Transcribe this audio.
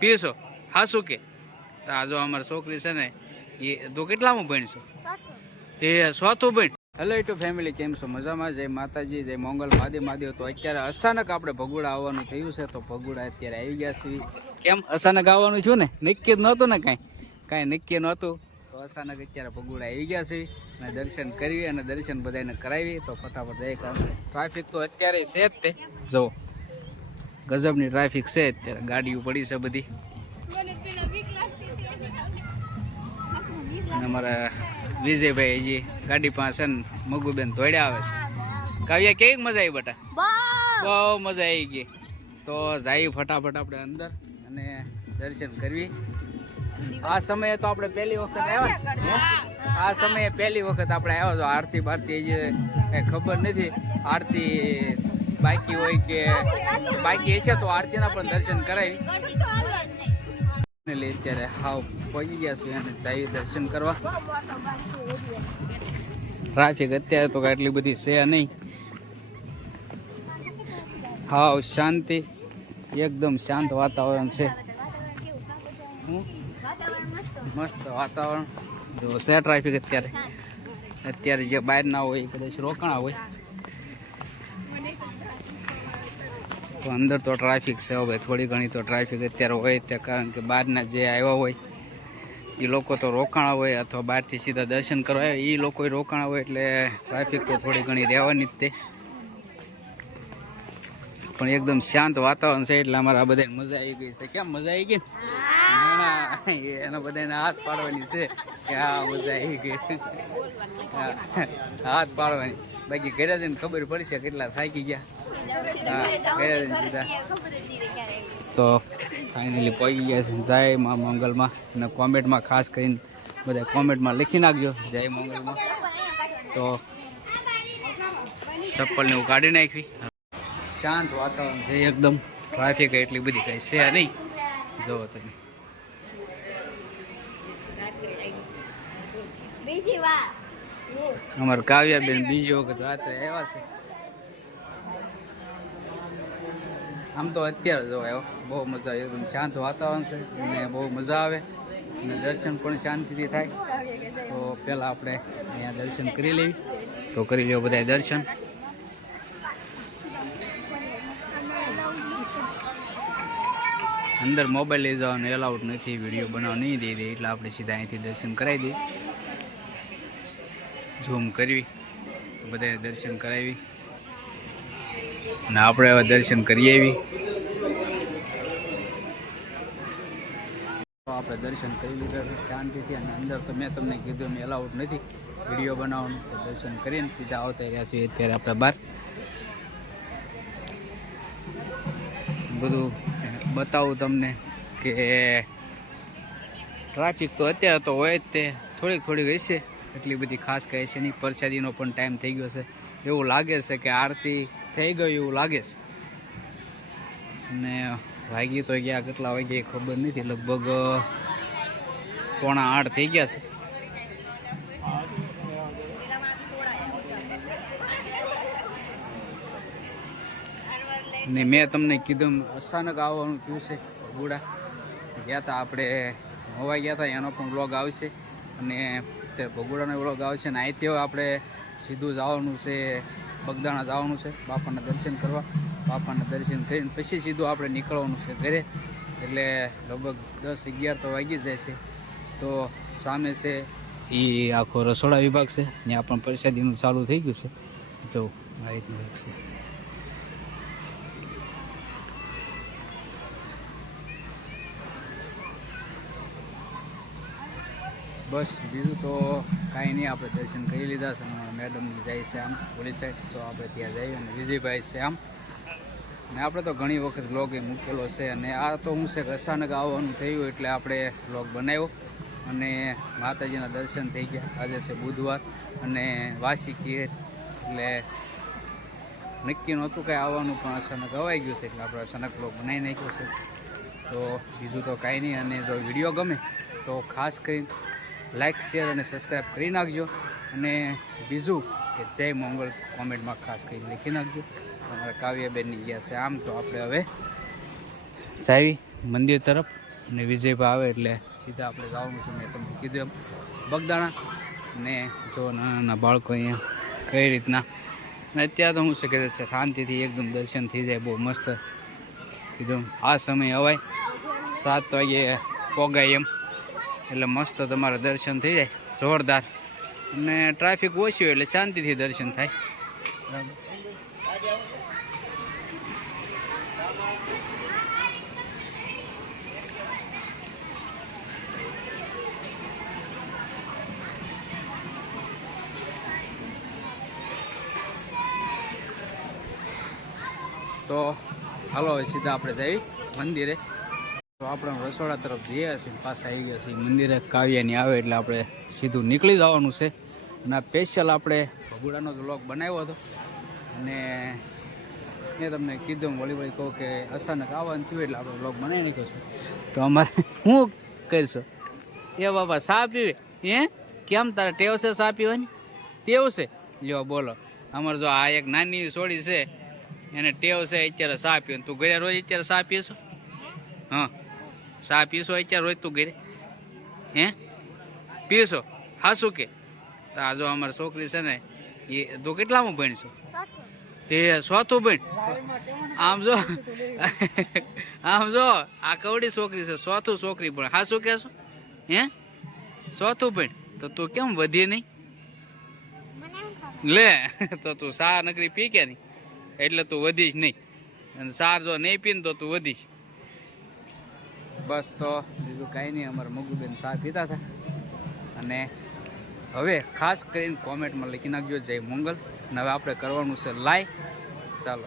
પીશો હાસુ કે આ જો અમારી છોકરી છે ને એ તો કેટલામાં ભણશો એ ચોથું ભણ. હેલો ટુ ફેમિલી, કેમ છો? મજામાં? જય માતાજી, જય મંગલ મહાદેવ. તો અત્યારે અચાનક આપણે ભગુડા આવવાનું થયું છે, તો ભગુડા અત્યારે આવી ગયા છીએ. કેમ અચાનક આવવાનું છું ને? નક્કી જ નહોતું ને, કાંઈ નક્કી નહોતું. તો અચાનક અત્યારે ભગુડા આવી ગયા છીએ અને દર્શન કરવી અને દર્શન બધાને કરાવી. તો ફટાફટ જઈ કારણ ટ્રાફિક તો અત્યારે છે જ તે જો ગજબની ટ્રાફિક છે અત્યારે, ગાડીઓ પડી છે બધી. અને અમારા વિજયભાઈ જે ગાડી પાસે ને મગુબેન દોડ્યા આવે છે. કાવ્યા કેવી મજા આવી બેટા? બહુ મજા આવી ગઈ. તો જાય ફટાફટ આપણે અંદર અને દર્શન કરવી. આ સમયે તો આપણે પહેલી વખત આવ્યા, આ સમયે પહેલી વખત આપણે આવ્યા છો. આરતી બારતી જે કંઈ ખબર નથી, આરતી બાકી હોય કે બાકી હશે તો આરતીના પણ દર્શન કરાવી. અત્યારે હાવ પહોંચી ગયા છે અને જઈએ દર્શન કરવા. ટ્રાફિક અત્યારે તો એટલી બધી છે નહીં, હાવ શાંતિ, એકદમ શાંત વાતાવરણ છે. મસ્ત વાતાવરણ જો છે. ટ્રાફિક અત્યારે જે બહાર ના હોય કદાચ રોકાણા હોય તો અંદર તો ટ્રાફિક છે. હવે થોડી ઘણી તો ટ્રાફિક અત્યારે હોય તે કારણ કે બહારના જે આવ્યા હોય એ લોકો તો રોકાણા હોય અથવા બહારથી સીધા દર્શન કરવા આવે એ લોકો રોકાણા હોય એટલે ટ્રાફિક તો થોડી ઘણી રહેવાની જ તે. પણ એકદમ શાંત વાતાવરણ છે એટલે અમારે આ બધાને મજા આવી ગઈ છે. કેમ મજા આવી ગઈ? એના બધાને હાથ પાડવાની છે કે હા મજા આવી ગઈ, હાથ પાડવાની. બાકી ઘરે જઈને ખબર પડશે કેટલા થાકી ગયા. હા ઘરે જઈને સીધા તો ફાઇનલી પહોંચી ગયા છે. જય મા મંગલમાં. અને કોમેન્ટમાં ખાસ કરીને બધા કોમેન્ટમાં લખી નાખજો જય મંગલમાં. તો ચપ્પલને હું કાઢી નાખવી. શાંત વાતાવરણ છે એકદમ, ટ્રાફિક એટલી બધી કઈ છે નહીં. જુઓ તમે અમારા કાવ્યાબેન બીજી વખત રાત્રે આવ્યા છે. આમ તો અત્યારે જો આવ્યો, બહુ મજા આવે. એકદમ શાંત વાતાવરણ છે અને બહુ મજા આવે અને દર્શન પણ શાંતિથી થાય. તો પહેલાં આપણે અહીંયા દર્શન કરી લેવી. તો કરી લ્યો બધા દર્શન. અંદર મોબાઈલ લઈ જવાનું એલાઉડ નથી, વિડીયો બનાવવા નહીં દઈ દે એટલે આપણે સીધા અહીંથી દર્શન કરાવી દઈએ. ઝૂમ કરવી, બધાને દર્શન કરાવી અને આપણે હવે દર્શન કરી આવી. તો આપણે દર્શન કરી લીધા છે શાંતિથી. અને અંદર તો મેં તમને કીધું એમ એલાઉડ નથી વિડીયો બનાવવાનું. તો દર્શન કરીને સીધા આવતા રહ્યા છીએ અત્યારે આપણે બહાર. બધું બતાવું તમને કે ટ્રાફિક તો અત્યારે તો હોય જ તે, થોડીક હશે, એટલી બધી ખાસ કહે છે નહીં. પ્રસાદીનો પણ ટાઈમ થઈ ગયો છે એવું લાગે છે કે આરતી થઈ ગયું એવું લાગે છે. અને વાગી તો ગયા કેટલા વાગે ખબર નથી, લગભગ 7:45 થઈ ગયા છે. ને મેં તમને કીધું અચાનક આવવાનું થયું છે. ભગુડા ગયા હતા આપણે, હવા ગયા હતા, એનો પણ વ્લોગ આવશે અને તે ભગુડાનો વ્લોગ આવશે. ને અહીંથી આપણે સીધું જવાનું છે બગદાણા જવાનું છે બાપાના દર્શન કરવા. બાપાના દર્શન કરીને પછી સીધું આપણે નીકળવાનું છે ઘરે. એટલે લગભગ 10-11 તો વાગી જ જાય છે. તો સામે છે એ આખો રસોડા વિભાગ છે, ત્યાં પણ પ્રસાદીનું ચાલુ થઈ ગયું છે. જો આ રીતનું છે. બસ બીજું તો કાંઈ નહીં, આપણે દર્શન કરી લીધા છે. મેડમની જાય છે આમ પોલીસ સાઈડ, તો આપણે ત્યાં જઈએ. અને વિજયભાઈ છે આમ. ને આપણે તો ઘણી વખત વ્લોગ એ મૂકેલો છે અને આ તો હું છે કે અચાનક આવવાનું થયું એટલે આપણે વ્લોગ બનાવ્યો. અને માતાજીના દર્શન થઈ ગયા. આજે છે બુધવાર અને વાસી કીર એટલે નક્કી નહોતું કંઈ આવવાનું, પણ અચાનક અવાઈ ગયું છે એટલે આપણે અચાનક વ્લોગ બનાવી નાખ્યો છે. તો બીજું તો કાંઈ નહીં. અને જો વિડીયો ગમે તો ખાસ કરીને લાઈક, શેર અને સબસ્ક્રાઈબ કરી નાખજો. અને બીજું કે જય મંગળ કોમેન્ટમાં ખાસ કરીને લખી નાખજો. અમારા કાવ્યાબેનની ગયા છે આમ. તો આપણે હવે જાવી મંદિર તરફ. અને વિજયભાઈ આવે એટલે સીધા આપણે જવાનું છે. મેં તમને કીધું એમ બગદાણા. ને જો નાના નાના બાળકો અહીંયા કઈ રીતના, ને અત્યારે તો હું છે કે શાંતિથી એકદમ દર્શન થઈ જાય, બહુ મસ્ત. કીધું આ સમય અવાય 7 વાગે પોગાય એમ, એટલે મસ્ત તમારા દર્શન થઈ જાય જોરદાર. અને ટ્રાફિક ઓછી હોય એટલે શાંતિથી દર્શન થાય. બરાબર. તો હાલો હવે સીધા આપણે જઈએ મંદિરે. તો આપણે રસોડા તરફ જઈએ છીએ, પાછા આવી ગયા છીએ મંદિરે. કાવ્યાની આવે એટલે આપણે સીધું નીકળી જવાનું છે. અને આ સ્પેશિયલ આપણે ભગુડાનો વ્લોગ બનાવ્યો હતો, અને મેં તમને કીધું વળી કહું કે અચાનક આવવાનું થયું એટલે આપણે વ્લોગ બનાવી નાખ્યો છે. તો અમારે શું કરીશો? એ બાબા ચા પીવે? કેમ તારે ટેવ છે ચા પીવાની? ટેવ છે? લ્યો બોલો. અમારે જો આ એક નાની છોડી છે, એને ટેવ છે અત્યારે ચા પીવે. તું ઘરે રોજ અત્યારે ચા પીશો? હા, ચા પીશો અત્યારે રોજ તું ઘરે? પીશો? હા શું કે? આ જો અમારી છોકરી છે ને, એ તું કેટલામાં ભણીશો? એ 4થું ભણ. આમ જો આ કવડી છોકરી છે, 4થું છોકરી ભણ. હા શું કહેશો? 4થું ભણ તો તું કેમ વધી નહીં? લે તો તું ચા નકરી પી કે નહીં, એટલે તું વધીશ નહીં. અને સાર જો નહીં પીને તો તું વધીશ. બસ તો બીજું કાંઈ નહીં. અમારે મગુબેન ચા પીતા હતા. અને હવે ખાસ કરીને કોમેન્ટમાં લખી નાખજો જય મંગલ. અને હવે આપણે કરવાનું છે લાઈવ. ચાલો.